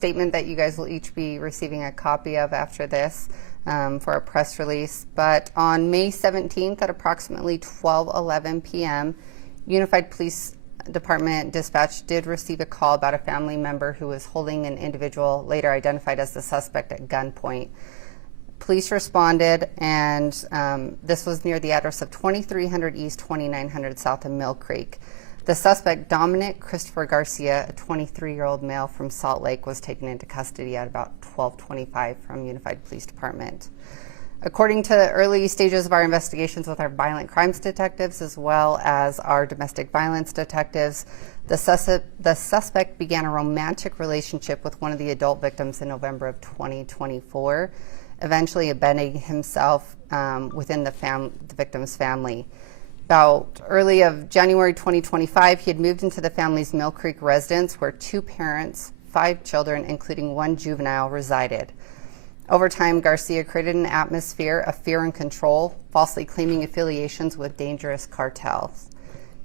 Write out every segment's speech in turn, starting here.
Statement that you guys will each be receiving a copy of after this for a press release. But on May 17th at approximately 12:11 p.m., Unified Police Department dispatch did receive a call about a family member who was holding an individual later identified as the suspect at gunpoint. Police responded, and this was near the address of 2300 East, 2900 South of Millcreek. The suspect, Dominic Christopher Garcia, a 23-year-old male from Salt Lake, was taken into custody at about 12:25 from Unified Police Department. According to the early stages of our investigations with our violent crimes detectives as well as our domestic violence detectives, the suspect began a romantic relationship with one of the adult victims in November of 2024, eventually embedding himself within the victim's family. About early of January 2025, he had moved into the family's Millcreek residence where 2 parents, 5 children, including 1 juvenile, resided. Over time, Garcia created an atmosphere of fear and control, falsely claiming affiliations with dangerous cartels.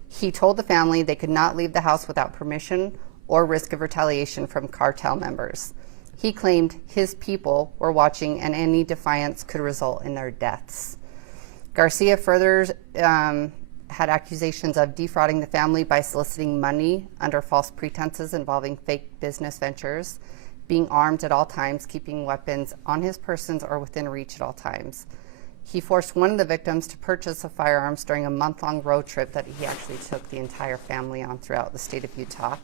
He told the family they could not leave the house without permission or risk of retaliation from cartel members. He claimed his people were watching and any defiance could result in their deaths. Garcia further had accusations of defrauding the family by soliciting money under false pretenses involving fake business ventures, being armed at all times, keeping weapons on his persons or within reach at all times. He forced one of the victims to purchase the firearms during a month-long road trip that he actually took the entire family on throughout the state of Utah.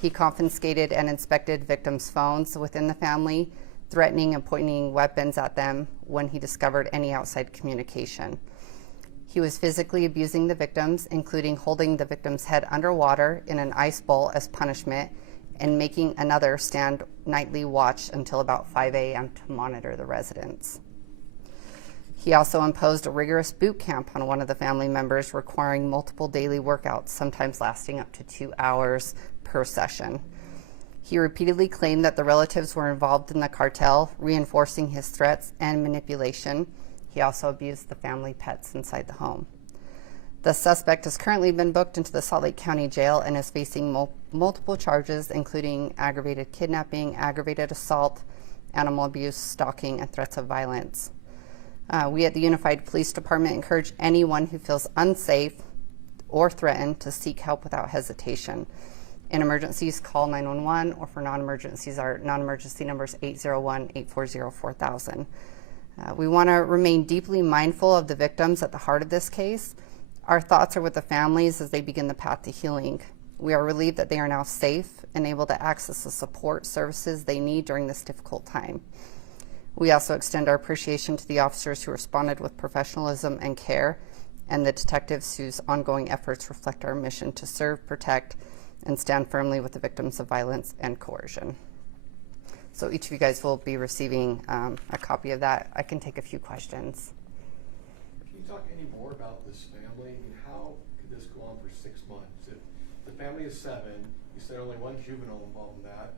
He confiscated and inspected victims' phones within the family, threatening and pointing weapons at them when he discovered any outside communication. He was physically abusing the victims, including holding the victim's head underwater in an ice bowl as punishment and making another stand nightly watch until about 5 a.m. to monitor the residents. He also imposed a rigorous boot camp on one of the family members, requiring multiple daily workouts, sometimes lasting up to 2 hours per session. He repeatedly claimed that the relatives were involved in the cartel, reinforcing his threats and manipulation. He also abused the family pets inside the home. The suspect has currently been booked into the Salt Lake County Jail and is facing multiple charges, including aggravated kidnapping, aggravated assault, animal abuse, stalking, and threats of violence. We at the Unified Police Department encourage anyone who feels unsafe or threatened to seek help without hesitation. In emergencies, call 911, or for non-emergencies, our non-emergency number is 801-840-4000. We want to remain deeply mindful of the victims at the heart of this case. Our thoughts are with the families as they begin the path to healing. We are relieved that they are now safe and able to access the support services they need during this difficult time. We also extend our appreciation to the officers who responded with professionalism and care, and the detectives whose ongoing efforts reflect our mission to serve, protect, and stand firmly with the victims of violence and coercion. So each of you guys will be receiving a copy of that. I can take a few questions. Can you talk any more about this family? I mean, how could this go on for 6 months? If the family is 7, you said only 1 juvenile involved in that.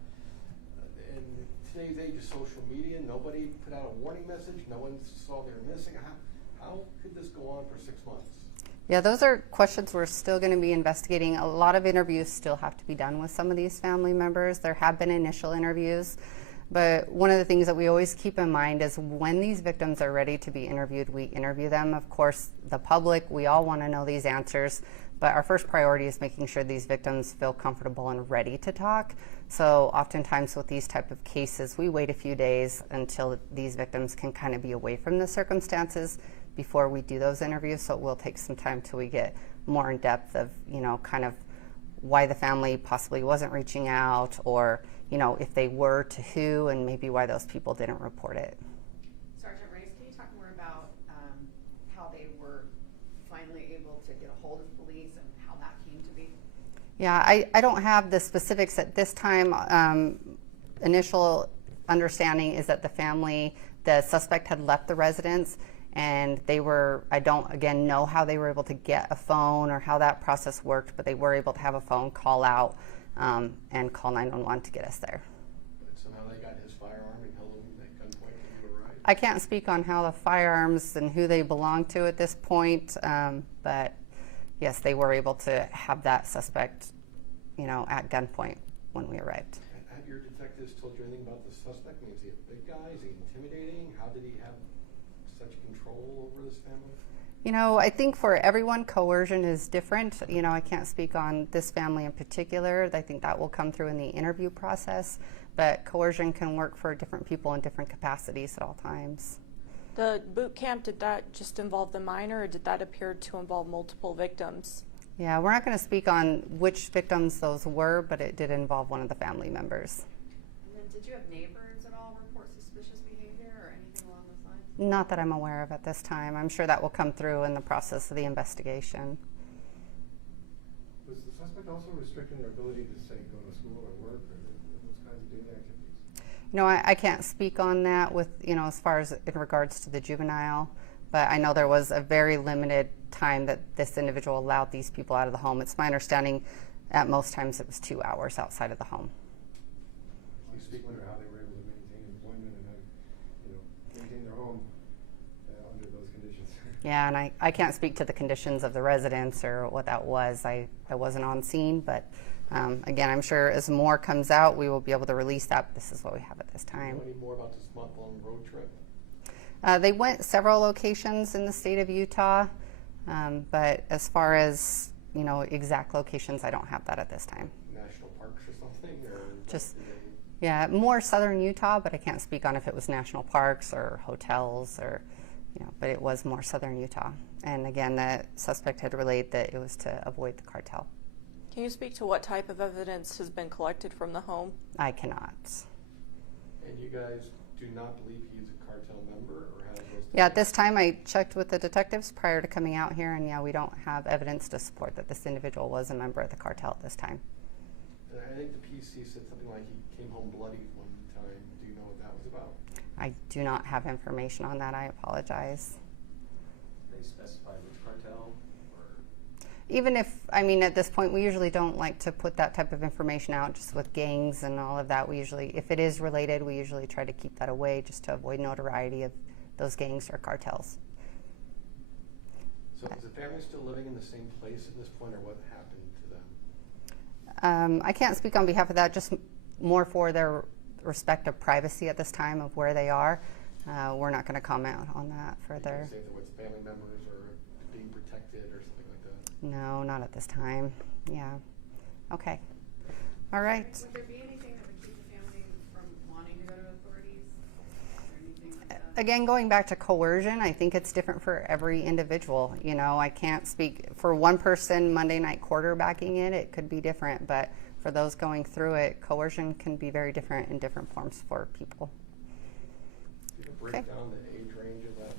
In today's age of social media, nobody put out a warning message, no one saw they were missing. How could this go on for 6 months? Yeah, those are questions we're still going to be investigating. A lot of interviews still have to be done with some of these family members. There have been initial interviews, but one of the things that we always keep in mind is when these victims are ready to be interviewed, we interview them. Of course, the public, we all want to know these answers, but our first priority is making sure these victims feel comfortable and ready to talk. So oftentimes with these type of cases, we wait a few days until these victims can kind of be away from the circumstances before we do those interviews. So it will take some time till we get more in depth of, kind of why the family possibly wasn't reaching out, or, if they were, to who, and maybe why those people didn't report it. Sergeant Rice, can you talk more about how they were finally able to get a hold of police and how that came to be? Yeah, I don't have the specifics at this time. Initial understanding is that the suspect had left the residence, and I don't again know how they were able to get a phone or how that process worked, but they were able to have a phone call out and call 911 to get us there. But somehow they got his firearm and held him at gunpoint when you arrived? I can't speak on how the firearms and who they belong to at this point, but yes, they were able to have that suspect, at gunpoint when we arrived. Have your detectives detectives told you anything about the suspect? I mean, is he a big guy? Is he intimidating? How did he have such control over this family? You know, I think for everyone, coercion is different. You know, I can't speak on this family in particular. I think that will come through in the interview process, but coercion can work for different people in different capacities at all times. The boot camp, did that just involve the minor, or did that appear to involve multiple victims? Yeah, we're not going to speak on which victims those were, but it did involve one of the family members. And then did you have neighbors at all report suspicious behavior or anything along those lines? Not that I'm aware of at this time. I'm sure that will come through in the process of the investigation. Was the suspect also restricting their ability to, say, go to school or work or those kinds of daily activities? No, I can't speak on that with, you know, as far as in regards to the juvenile, but I know there was a very limited time that this individual allowed these people out of the home. It's my understanding at most times it was 2 hours outside of the home. I just wonder how they were able to maintain employment and, maintain their home under those conditions. Yeah, and I can't speak to the conditions of the residence or what that was. I wasn't on scene, but again, I'm sure as more comes out, we will be able to release that. But this is what we have at this time. Do you know any more about this month-long road trip? They went several locations in the state of Utah, but as far as, you know, exact locations, I don't have that at this time. National parks or something? Or Just, yeah, more southern Utah, but I can't speak on if it was national parks or hotels or, you know, but it was more southern Utah. And again, the suspect had relayed that it was to avoid the cartel. Can you speak to what type of evidence has been collected from the home? I cannot. And you guys do not believe he's a cartel member or has those? Yeah, at this time I checked with the detectives prior to coming out here, and yeah, we don't have evidence to support that this individual was a member of the cartel at this time. I think the PC said something like he came home bloody one time. Do you know what that was about? I do not have information on that. I apologize. They specify which cartel? Even if, I mean, at this point, we usually don't like to put that type of information out just with gangs and all of that. We usually, if it is related, we usually try to keep that away just to avoid notoriety of those gangs or cartels. So is the family still living in the same place at this point, or what happened to them? I can't speak on behalf of that, just more for their respective privacy at this time of where they are. We're not going to comment on that further. Say if there was family members or being protected or something like that? No, not at this time. Yeah. Okay. All right. Would there be anything that would keep the family from wanting to go to authorities or anything like that? Again, going back to coercion, I think it's different for every individual. You know, I can't speak for one person Monday night quarterbacking it. It could be different, but for those going through it, coercion can be very different in different forms for people. Do you break down the age range of that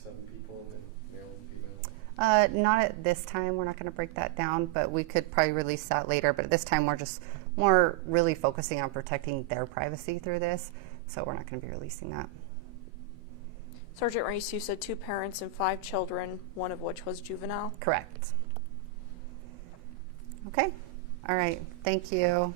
7 people, and then male and female? Not at this time. We're not going to break that down, but we could probably release that later. But at this time, we're just more really focusing on protecting their privacy through this, so we're not going to be releasing that. Sergeant Reese, you said 2 parents and 5 children, one of which was juvenile? Correct. Okay. All right. Thank you.